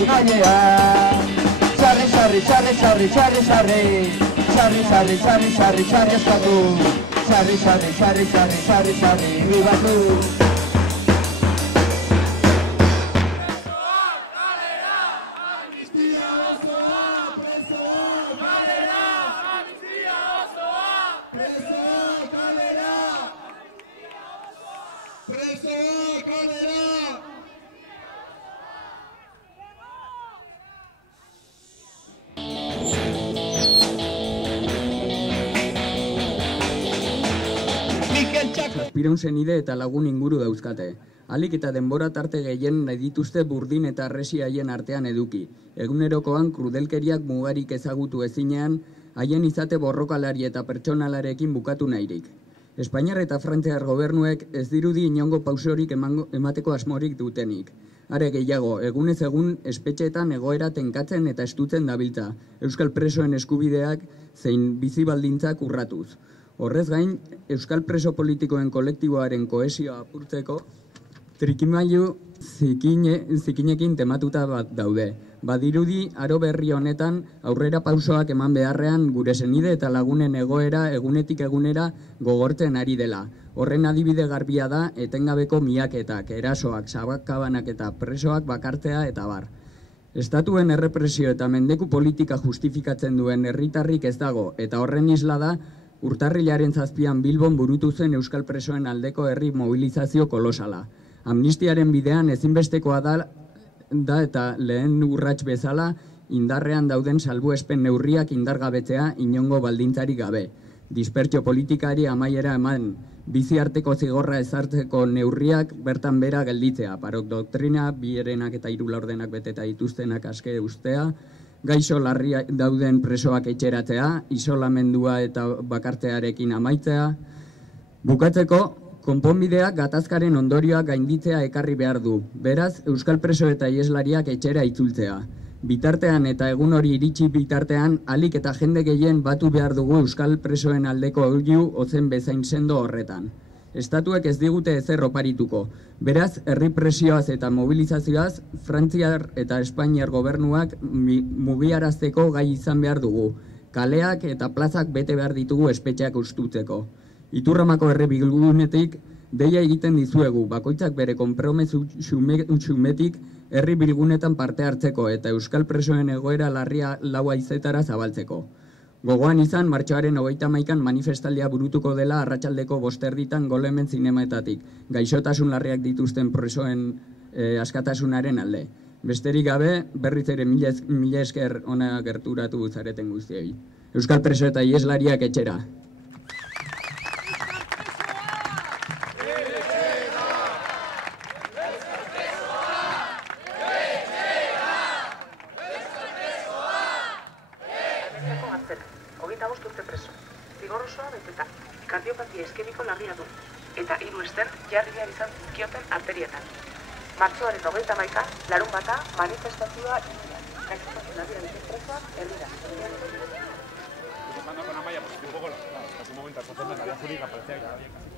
sartu nahian. Sarri, sarri, sarri, sarri, sarri, sarri, sarri, sarri, sarri, sarri, sarri eskatu. Sarri, sarri, sarri, sarri, sarri, sarri, bibatu. Zazpireun senide eta lagun inguru dauzkate. Alik eta denbora tarte gehien nahi dituzte burdin eta arresi haien artean eduki. Egunerokoan krudelkeriak mugarik ezagutu ezinean, haien izate borrokalari eta pertsonalarekin bukatu nahirik. Espainiar eta Frantziar gobernuek ez dirudi inongo pausorik emateko asmorik dutenik. Are gehiago, egunez egun espetxeetan egoera tenkatzen eta estutzen dabiltza, euskal presoen eskubideak zein bizi baldintzak urratuz. Horrez gain, euskal preso politikoen kolektiboaren kohesioa apurtzeko, trikimailu zikinekin tematuta bat daude. Badirudi, aro berri honetan aurrera pausoak eman beharrean gure senide eta lagunen egoera egunetik egunera gogortzen ari dela. Horren adibide garbia da etengabeko miaketak, erasoak, sabakabanak eta presoak bakartzea eta bar. Estatuen errepresio eta mendeku politika justifikatzen duen herritarrik ez dago, eta horren isla da urtarrilaren 7an Bilbon burutu zen euskal presoen aldeko herri mobilizazio kolosala. Amnistiaren bidean ezinbestekoa da eta lehen urrats bezala indarrean dauden salbuespen neurriak indargabetzea inongo baldintzarik gabe. Dispertsio politikari amaiera eman, bizi arteko zigorra ezartzeko neurriak bertan bera gelditzea, parok doktrina, 2 eta 3 laurdenak beteta dituztenak aske ustea, gaixo larri dauden presoak etxeratzea, isolamendua eta bakartzearekin amaitzea. Bukatzeko, konponbideak gatazkaren ondorioak gainditzea ekarri behar du. Beraz, euskal preso eta ieslariak etxera itzultzea. Bitartean eta egun hori iritsi bitartean, alik eta jende gehien batu behar dugu euskal presoen aldeko oilu ozen bezain sendo horretan. Estatuek ez digute ezer oparituko. Beraz, herri presioaz eta mobilizazioaz, Frantziar eta Espainiar gobernuak mugiarazteko gai izan behar dugu. Kaleak eta plazak bete behar ditugu espetxeak ustutzeko. Iturramako herri bilgunetik deia egiten dizuegu, bakoitzak bere konpromezu xumetik herri bilgunetan parte hartzeko eta euskal presoen egoera larria lau haizetara zabaltzeko. Gogoan izan, martxoaren 31an manifestaldia burutuko dela arratsaldeko 5:00 Golemen zinemetatik, gaixotasun larriak dituzten presoen askatasunaren alde. Besterik gabe, berriz ere mila esker ona gerturatu zareten guztiei. Euskal preso eta ieslariak etxera. Kardiopatia iskemiko larria du, eta 3 stent jarri behar izan zizkioten arterietan. Martxoaren 31 larunbata manifestazioa iruñan. Gaixotasun larria dituzten presoak herrira. Empezando con Amaya, pues un poco, casi un momento, la vía jurídica parecía que